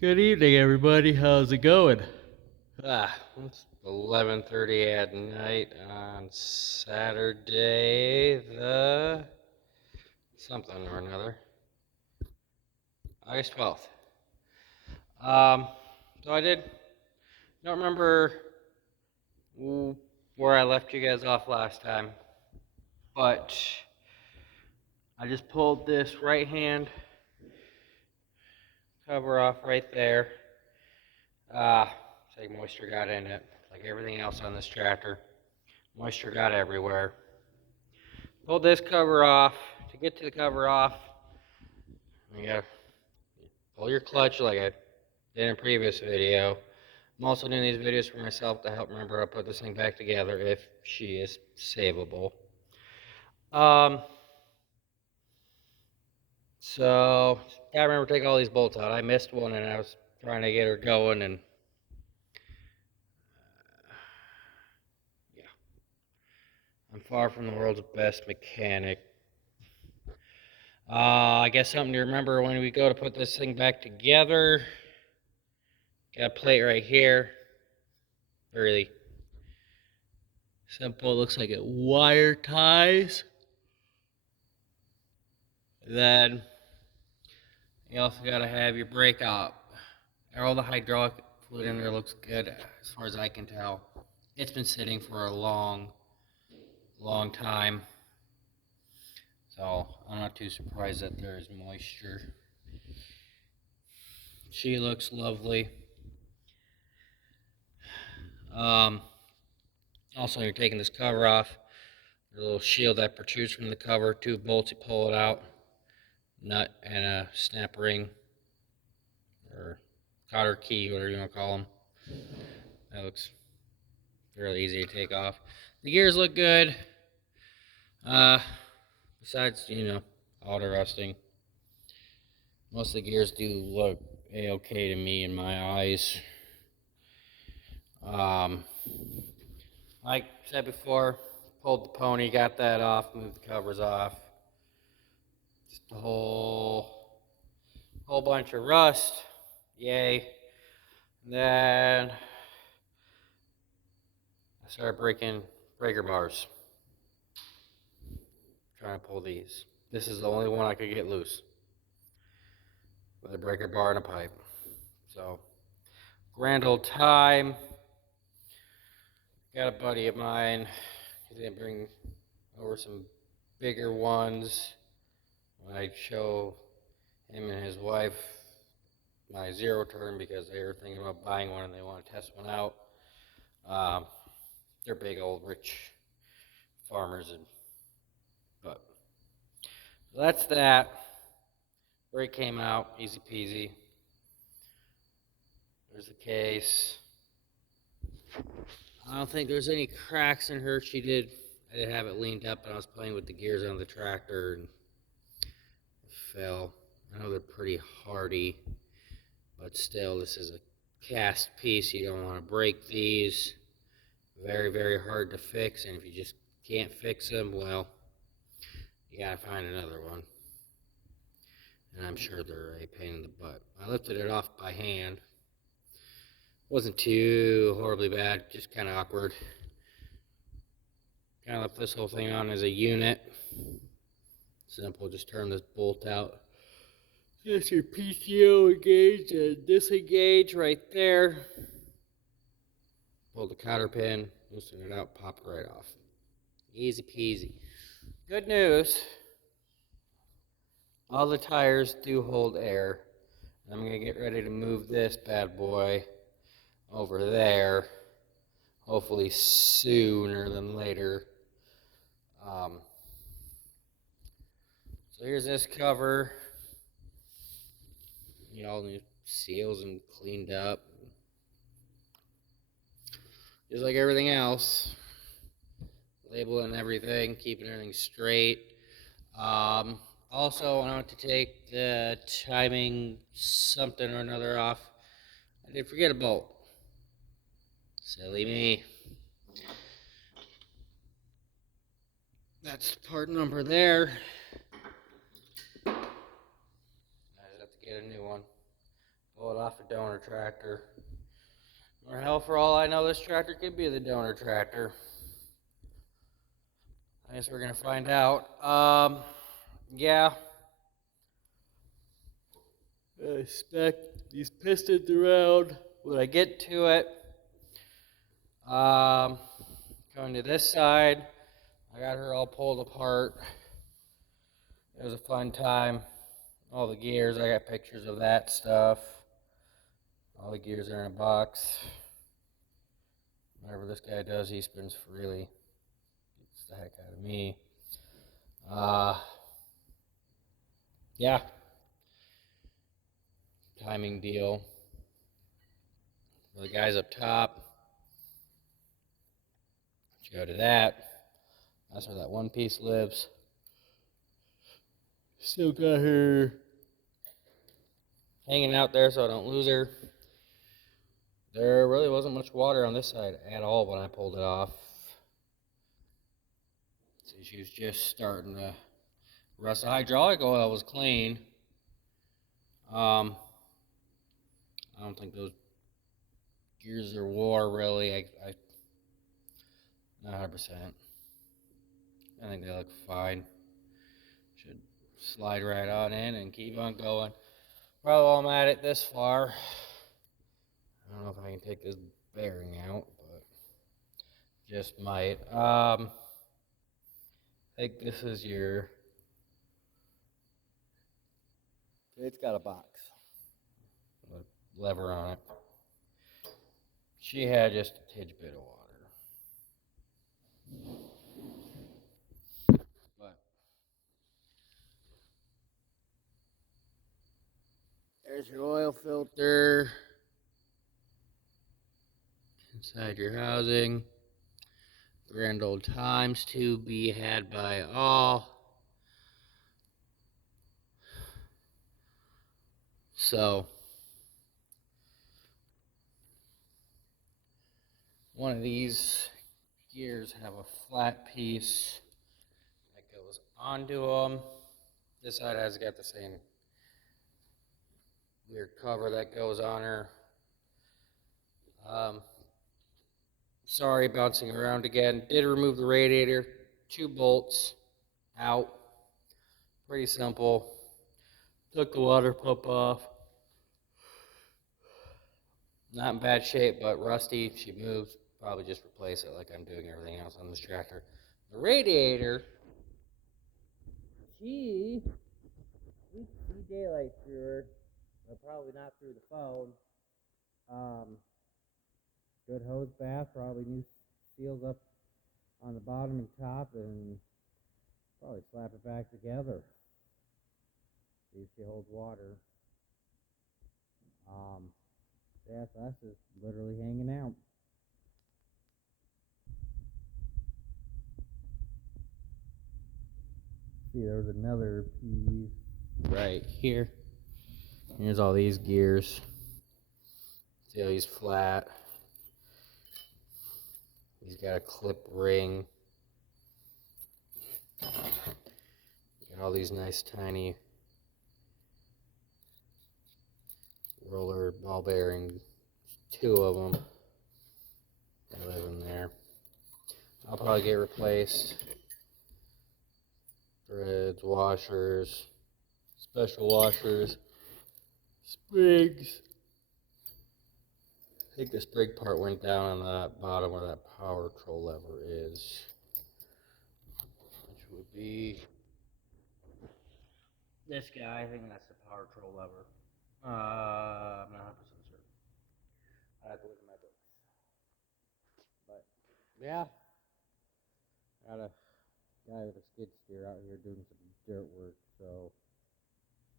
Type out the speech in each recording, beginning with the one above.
Good evening, everybody. How's it going? It's 11:30 at night on Saturday, the something or another, August 12th. Um, so I don't remember where I left you guys off last time, but I just pulled this right hand cover off right there. It's like moisture got in it, like everything else on this tractor. Moisture got everywhere. Pulled this cover off. To get to the cover off, you gotta pull your clutch like I did in a previous video. I'm also doing these videos for myself to help remember how to put this thing back together if she is savable. Um, so gotta remember to take all these bolts out. I missed one and I was trying to get her going, and yeah, I'm far from the world's best mechanic. I guess something to remember when we go to put this thing back together. Got a plate right here. Really simple. Looks like it wire ties. Then you also gotta have your brake up. All the hydraulic fluid in there looks good as far as I can tell. It's been sitting for a long time, so I'm not too surprised that there is moisture. She looks lovely. Um, Also, you're taking this cover off. There's a little shield that protrudes from the cover. Two bolts, you pull it out. Nut and a snap ring, or cotter key, whatever you want to call them. That looks fairly easy to take off. The gears look good. Besides, auto rusting. Most of the gears do look a-okay to me in my eyes. Like I said before, pulled the pony, got that off, moved the covers off. Just a whole bunch of rust. Yay. And then I started breaking breaker bars. Trying to pull these. This is the only one I could get loose with a breaker bar and a pipe. So, grand old time. Got a buddy of mine. He's gonna bring over some bigger ones. When I show him and his wife my zero turn, because they were thinking about buying one and they want to test one out. They're big old rich farmers, but that's that. Brake came out, easy peasy. There's the case. I don't think there's any cracks in her. I did have it leaned up, and I was playing with the gears on the tractor and it fell. I know they're pretty hardy, but still, this is a cast piece. You don't want to break these. Very, very hard to fix, and if you just can't fix them, well, you gotta find another one. And I'm sure they're a pain in the butt. I lifted it off by hand. Wasn't too horribly bad, just kind of awkward. Kind of left this whole thing on as a unit. Simple, just turn this bolt out. That's your PTO engage and disengage right there. Pull the cotter pin, loosen it out, pop it right off. Easy peasy. Good news, all the tires do hold air. I'm going to get ready to move this bad boy over there, hopefully sooner than later. So here's this cover. All new seals and cleaned up. Just like everything else. Labeling and everything, keeping everything straight. Also, I want to take the timing something or another off. I did forget a bolt. Silly me. That's part number there. I just have to get a new one. Pull it off a donor tractor. Or hell, for all I know, this tractor could be the donor tractor. I guess we're gonna find out. Yeah. I spec these pistons around. When I get to it, going to this side, I got her all pulled apart. It was a fun time. All the gears, I got pictures of that stuff. All the gears are in a box. Whatever this guy does, he spins freely. Gets the heck out of me. Yeah. Timing deal. The guys up top. You go to that. That's where that one piece lives. Still got her Hanging out there so I don't lose her. There really wasn't much water on this side at all when I pulled it off. See, she was just starting to rust. The hydraulic oil was clean. I don't think those gears are wore really. Not 100%. I think they look fine. Should slide right on in and keep on going. Well, while I'm at it this far, I don't know if I can take this bearing out, but just might. I think this is your. It's got a box, a lever on it. She had just a tidbit bit of water, but there's your oil filter inside your housing. Grand old times to be had by all. So, one of these gears have a flat piece that goes onto them. This side has got the same weird cover that goes on her. Sorry, bouncing around again. Did remove the radiator. 2 bolts out. Pretty simple. took the water pump off. Not in bad shape, but rusty. She moves. Probably just replace it like I'm doing everything else on this tractor. The radiator, we see daylight through her, but probably not through the phone. Good hose bath, probably new seals up on the bottom and top, and probably slap it back together. See if she holds water. Yeah, so that's just literally hanging out. See, there's another piece right here. Here's all these gears. See how he's flat. He's got a clip ring. Got all these nice tiny roller ball bearings. 2 of them. They live in there. I'll probably get replaced. Threads, washers, special washers, sprigs. I think the sprig part went down on the bottom where that power control lever is, which would be this guy. I think that's the power control lever. I'm not 100% certain. I have to look at my books. But yeah, got a guy with a skid steer out here doing some dirt work, so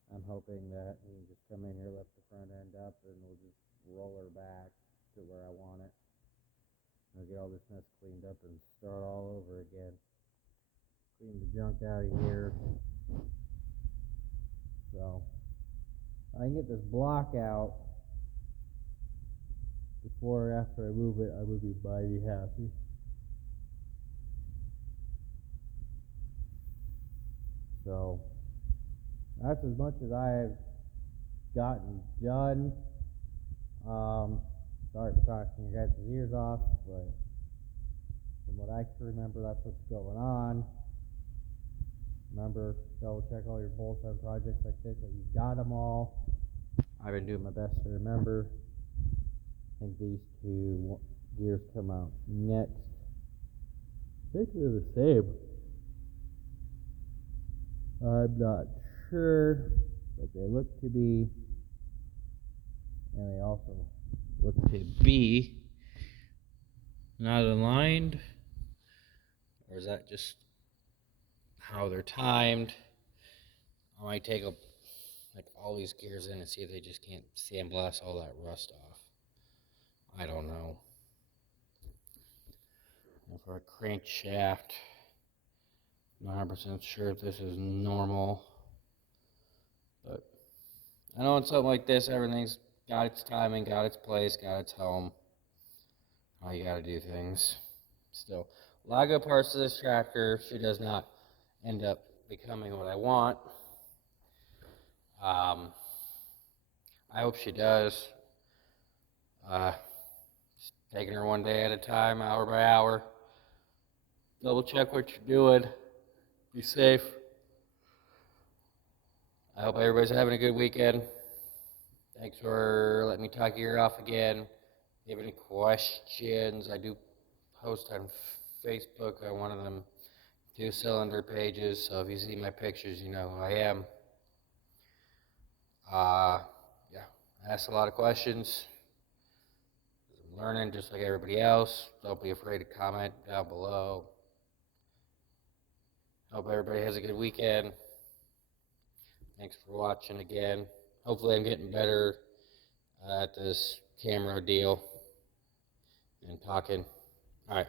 I'm hoping that he can just come in here, lift the front end up, and we'll just roll her back to where I want it. I'll get all this mess cleaned up and start all over again. Clean the junk out of here. So I can get this block out before or after I move it, I would be mighty happy. So that's as much as I have gotten done. Sorry for talking your guys' ears off, but from what I can remember, that's what's going on. Remember, double check all your bolt-on projects like this, that you've got them all. I've been doing my best to remember. I think these two gears come out next. I think they're the same. I'm not sure, but they look to be. And they also look to be not aligned. Or is that just how they're timed? I might take like all these gears in and see if they just can't sandblast all that rust off. I don't know. And for a crankshaft, I'm not 100% sure if this is normal. But I know in something like this, everything's got its timing, got its place, got its home. How you gotta do things. Still, a lot of good parts of this tractor. She does not end up becoming what I want. I hope she does. Just taking her one day at a time, hour by hour. Double check what you're doing. Be safe. I hope everybody's having a good weekend. Thanks for letting me talk your ear off again. If you have any questions, I do post on Facebook on one of them 2-cylinder pages, so if you see my pictures, you know who I am. Yeah, I asked a lot of questions. I'm learning just like everybody else. Don't be afraid to comment down below. Hope everybody has a good weekend. Thanks for watching again. Hopefully I'm getting better at this camera deal and talking. All right.